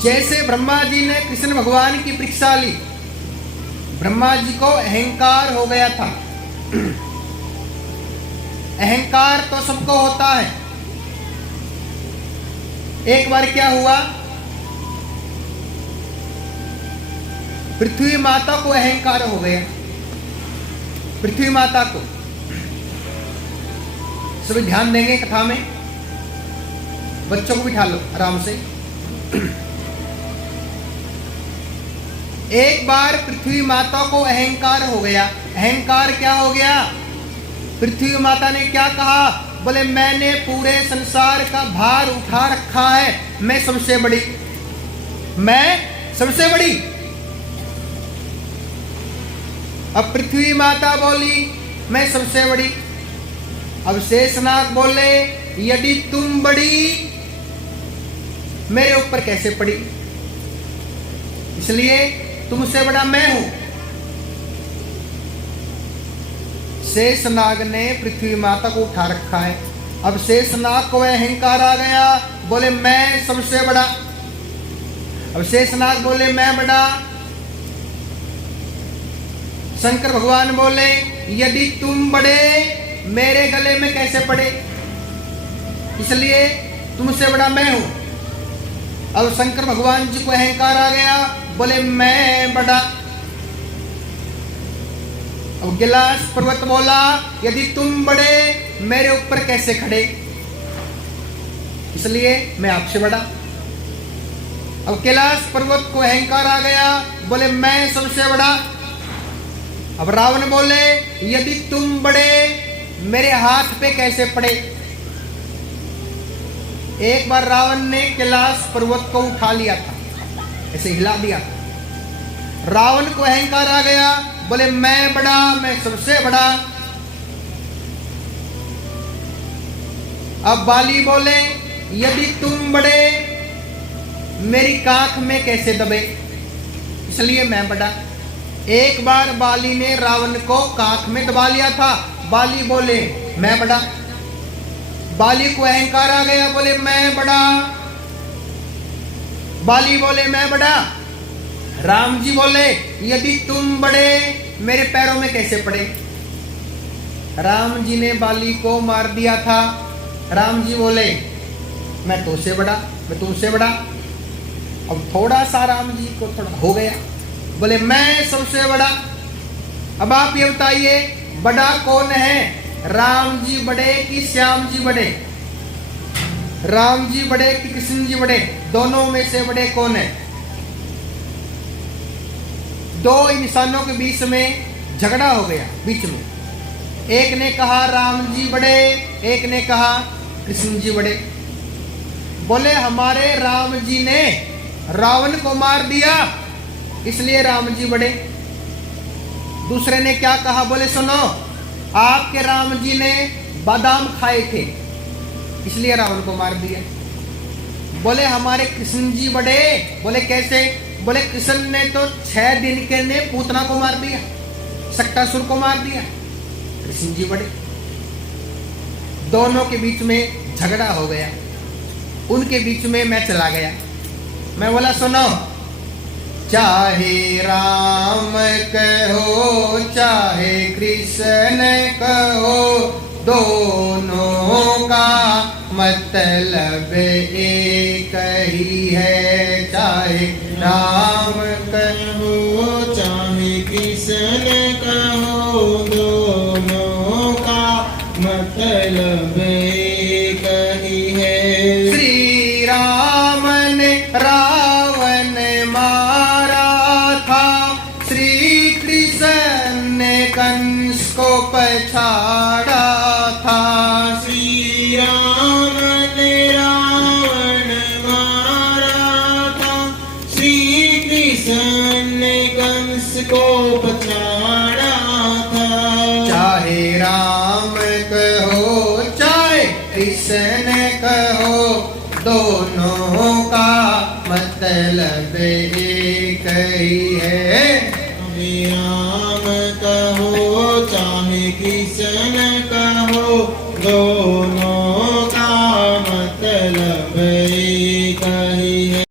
जैसे ब्रह्मा जी ने कृष्ण भगवान की परीक्षा ली, ब्रह्मा जी को अहंकार हो गया था। अहंकार तो सबको होता है। एक बार क्या हुआ, पृथ्वी माता को अहंकार हो गया। पृथ्वी माता को, सभी ध्यान देंगे कथा में, बच्चों को बिठा लो आराम से। एक बार पृथ्वी माता को अहंकार हो गया। अहंकार क्या हो गया? पृथ्वी माता ने क्या कहा? बोले मैंने पूरे संसार का भार उठा रखा है, मैं सबसे बड़ी, मैं सबसे बड़ी। अब पृथ्वी माता बोली मैं सबसे बड़ी। अब शेषनाग बोले यदि तुम बड़ी, मेरे ऊपर कैसे पड़ी? इसलिए तुमसे बड़ा मैं हूं। शेषनाग ने पृथ्वी माता को उठा रखा है। अब शेषनाग को अहंकार आ गया, बोले मैं सबसे बड़ा। अब शेषनाग बोले मैं बड़ा। शंकर भगवान बोले यदि तुम बड़े, मेरे गले में कैसे पड़े? इसलिए तुमसे बड़ा मैं हूं। अब शंकर भगवान जी को अहंकार आ गया, बोले मैं बड़ा। अब गिलास पर्वत बोला यदि तुम बड़े, मेरे ऊपर कैसे खड़े? इसलिए मैं आपसे बड़ा। अब कैलाश पर्वत को अहंकार आ गया, बोले मैं सबसे बड़ा। अब रावण बोले यदि तुम बड़े, मेरे हाथ पे कैसे पड़े? एक बार रावण ने कैलाश पर्वत को उठा लिया था, ऐसे हिला दिया था। रावण को अहंकार आ गया, बोले मैं बड़ा, मैं सबसे बड़ा। अब बाली बोले यदि तुम बड़े, मेरी काख में कैसे दबे? इसलिए मैं बड़ा। एक बार बाली ने रावण को काख में दबा लिया था। बाली बोले मैं बड़ा। बाली को अहंकार आ गया, बोले मैं बड़ा। बाली बोले मैं बड़ा। राम जी बोले यदि तुम बड़े, मेरे पैरों में कैसे पड़े? राम जी ने बाली को मार दिया था। राम जी बोले मैं तुमसे बड़ा, मैं तुमसे बड़ा। अब थोड़ा सा राम जी को थोड़ा हो गया, बोले मैं सबसे बड़ा। अब आप ये बताइए बड़ा कौन है? राम जी बड़े कि श्याम जी बड़े? राम जी बड़े कि कृष्ण जी बड़े? दोनों में से बड़े कौन है? दो इंसानों के बीच में झगड़ा हो गया। बीच में एक ने कहा राम जी बड़े, एक ने कहा कृष्ण जी बड़े। बोले हमारे राम जी ने रावण को मार दिया, इसलिए राम जी बड़े। दूसरे ने क्या कहा? बोले सुनो, आपके राम जी ने बादाम खाए थे, इसलिए रावण को मार दिया। बोले हमारे कृष्ण जी बड़े। बोले कैसे? बोले कृष्ण ने तो 6 दिन के ने पूतना को मार दिया, सक्टासुर को मार दिया, कृष्ण जी बड़े। दोनों के बीच में झगड़ा हो गया। उनके बीच में मैं चला गया। मैं बोला सुनो, चाहे राम कहो चाहे कृष्ण कहो, दोनों का मतलब एक ही है। चाहे राम कहो चाहे कृष्ण कहो, दोनों का मतलब एक ही है। श्री राम ने रावण मारा था, श्री कृष्ण ने कंस को पछाड़ा था। श्री राम ने रावण मारा था, श्री कृष्ण ने कंस को पछाड़ा था। चाहे राम कहो चाहे कृष्ण कहो, दोनों का मतलब एक ही है। राम कहो चाहे कृष्ण कहो, दोनों